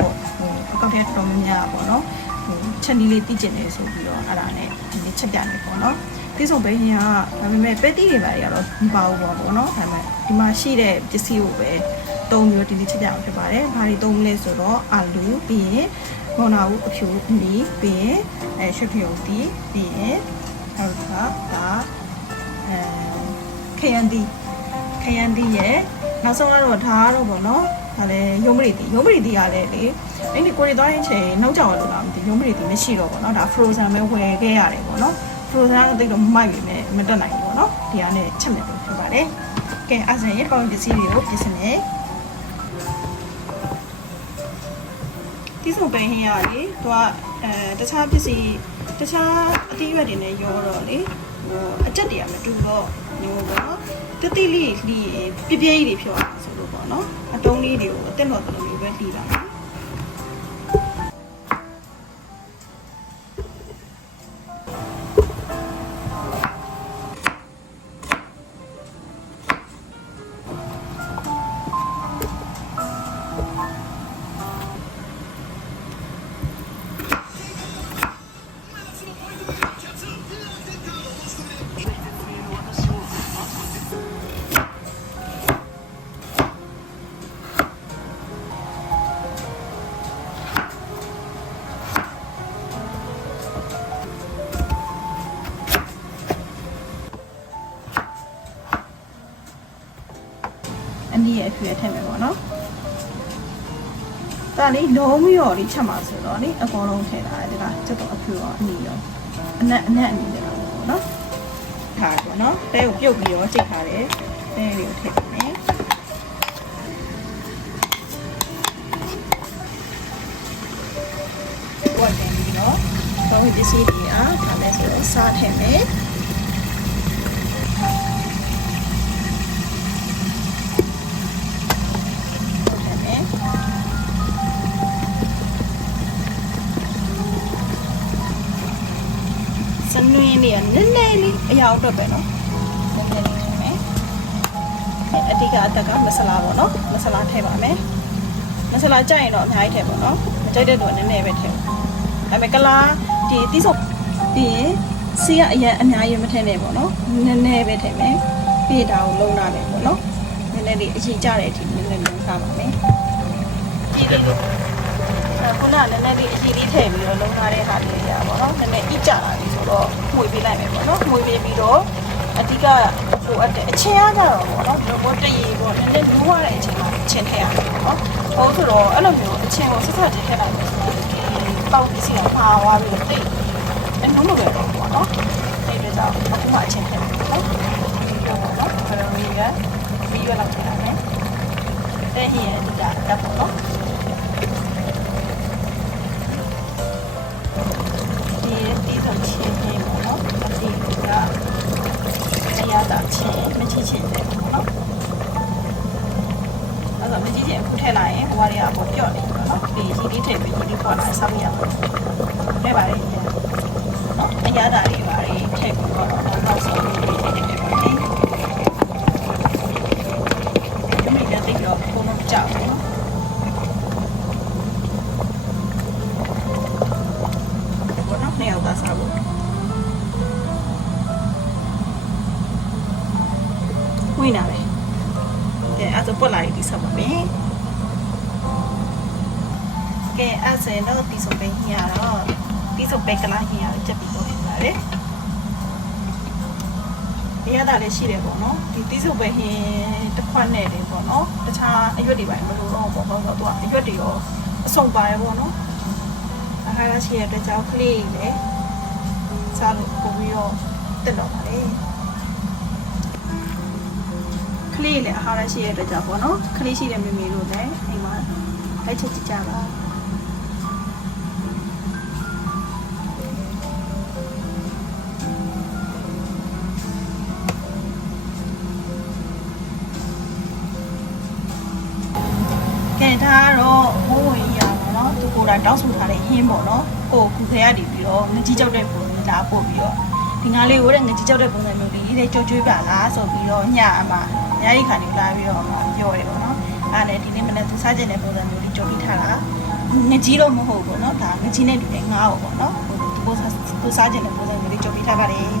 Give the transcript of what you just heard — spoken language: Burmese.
တော့အကောင့်ထဲတော်များများပေါ့နော်ချက်နီးလေးတိကျင်နေဆိုပြီးတော့အဲ့ဒါနဲ့ဒီနေ့ချက်ပြနေပေါ့နော်တိစုံပဲဟင်းကဒါပေမဲ့ပဲတိတွေပါတွေကတော့မပါဘူးပေါ့နော်ဒါပေမဲ့ဒီမှာရှိတဲ့ပစ္စည်းကိုပဲသုံးပြီးတော့ဒီနေ့ချက်ပြအောင်ဖြစ်ပါတယ်ဘာတွေသုံးမလဲဆိုတော့အာလူပြီးရင်မော်နာဦးအဖြူမီပြီးရင်ရွှေဖျုံတီပြီးရင်နောက်တစ်ခါဒါခရမ်းတီရဲ့နောက်ဆုံးတော့ဒါကတော့ပေါ့နော်ဒါလည်းရုံးမရီတီကလည်းလေအဲ့ဒီကိုရီသွားရင်ချိန်နောက်ကြောင်လို့လားမသိရုံးမရီတီမရှိတော့ပေါ့နော်ဒါ frozen ပဲဝယ်ခဲ့ရတယ်ပေါ့နော် frozen အသိတော့မိုက်ပြီမဲ့မတက်နိုင်ဘူးပေါ့နော်ဒီကနေချက်မယ်လို့ဖြစ်ပါတယ်ကဲအဲ့ဒါရဲ့ပေါင်းပစ္စည်းတွေကိုပြင်ဆင်မယ်ဒီစုံပဲဟင်းရလေသူကတခြားပစ္စည်းတခြားအသီးရွက်တွေနဲ့ရောတော့လေအကြက်တွေကမတူတော့မျိုးပေါ့နော်တတိလေးလှီးပြပြကြီးတွေဖြစ်သွားဆိုလို့ပေါ့နော်အတုံးလေးတွေကိုအတက်တော်တော်လေးပဲလှီးပါမယ်အနည်းရဲ့အဖြူထည့်မယ်ပေါ့နော်ဒါလေးလုံးပြီးတော့ဒီချက်မှာဆိုတော့လေအကောင်လုံးထည့်တာဒီကချက်တော့အဖြူရောအနည်းရောအနက်အနည်းတယ်ပေါ့နော်ထားပေါ့နော်တဲကိုပြုတ်ပြီးတော့ချိန်ထားတယ်တဲလေးကိုထည့်မယ်ဝတ်တယ်ပြီးတော့တော့ဒီစီဒီအားဒါလည်းဆိုတော့စားထည့်မယ်စနွင်းလေးနည်းနည်းလေးအရာအတွက်ပဲနော်နည်းနည်းလေးထည့်မယ်အတိကအသက်ကမဆလာပေါ့နော်မဆလာထည့်ပါမယ်မဆလာကြိုက်ရင်တော့အများကြီးထည့်ပေါ့နော်မကြိုက်တဲ့သူကနည်းနည်းပဲထည့်ဒါပေမဲ့ကလာဒီတိစုံပြီးရင်စီးကအရင်အများကြီးမထည့်နဲ့ပေါ့နော်နည်းနည်းပဲထည့်မယ်ပြီးဒါကိုလုံးလာမယ်ပေါ့နော်နည်းနည်းလေးအရေးကြတဲ့အထိနည်းနည်းလုံးစားပါမယ်ဒီလိုခုနကနည်းနည်းလေးအရေးလေးထည့်ပြီးတော့လုံးထားတဲ့ဟာလေးရပါတော့နည်းနည်းအိကြတာလေးဆိုတော့မှုေးပေးလိုက်မယ်ပေါ့နော်မှုေးပေးပြီးတော့အဓိကဟိုအချင်းအားကြတော့ပေါ့နော်ဒီလိုတရေပေါ့နည်းနည်းလူးရတဲ့အချိန်မှာအချင်းထည့်ရမယ်ပေါ့နော်ဟိုဆိုတော့အဲ့လိုမျိုးအချင်းကိုဆက်ဆက်ချင်းထည့်လိုက်မယ်ဆိုတော့ပေါက်ပစ္စည်းကပါသွားပြီးတော့တိတ်အနှုံးလို့ပဲပေါ့နော်အဲ့ဒါကြောင့်အခုမှအချင်းထည့်မယ်ပေါ့နော်ဒီလိုပေါ့နော်ဘယ်လိုမျိုးလဲပြီးရလောက်ထည့်ရမယ်တဲ့ဟင်းအဓိကတက်ပေါ့နော်ဒီဆိုချင်းနေပေါ့နော်အတီးကအရာတာချင်းမချစ်ချင်းတယ်ပေါ့နော်အဲ့တော့မချစ်ချင်းအခုထည့်လိုက်ရင်ဟိုတွေကပေါ့ပြော့နေပေါ့နော်ဒီရီလေးထည့်ပြီးရီလေးပေါ်လာဆောက်ရပါမယ်လဲပါလေနော်အရာတာတွေပါလေထည့်ပြီးတော့နောက်ဆုံးလေးထည့်ပါမယ်ဒီမိနဲ့တိတ်တော့ဘုံမကြောက်ဘူးနော်နေအောင်သာစားဖို့ဝင်လာတယ်ကဲအဲ့ဒါပေါ်လာဒီစားပါမယ်ကဲအဲ့ဒါတော့ဒီစုံပဲညရတော့ဒီစုံပဲကလာညရချက်ပြီးတော့ဖြစ်ပါတယ်ဒီရတာလည်းရှိတယ်ပေါ့နော်ဒီစုံပဲဟင်းတစ်ခွက်နဲ့တယ်ပေါ့နော်တခြားအရွက်တွေပါမလို့တော့ပေါ့တော့သူကအရွက်တွေရောအစုံပါတယ်ပေါ့နော်အခါရရှိရတဲ့ကြောင့်ကလေးလေစားလို့ပို့ပြီးတော့တက်တော့ပါလေကလေးလည်းအခါရရှိရတဲ့ကြောင့်ပေါ့နော်ကလေးရှိတဲ့မိမိတို့လည်းအိမ်မှာလိုက်ချက်ကြပါကဲဒါကတော့ဘိုးဝင်ရပါတော့သူကိုယ်တိုင်တောက်ဆူထားတဲ့ဟင်းပေါ့နော်ကိုခုခဲရတည်ပြီးတော့ငကြီးကြောက်တဲ့ပုံလေးလာပို့ပြီးတော့ဒီငါလေးကိုတဲ့ငကြီးကြောက်တဲ့ပုံစံမျိုးလေးဒီကြွကြွပါလားဆိုပြီးတော့ညအမညရီခါနေလာပြီးတော့ပြောတယ်ပေါ့နော်အဲ့နဲ့ဒီနေ့မနေ့သူစားကျင်တဲ့ပုံစံမျိုးလေးကြွပြီးထားတာ ငကြီးတော့မဟုတ်ဘူးเนาะဒါငကြီးနဲ့တူတယ်ငါ့ပေါ့เนาะဟိုကိုစားခြင်းတဲ့ပုံစံမျိုးလေးကြော်ပြထားပါတယ်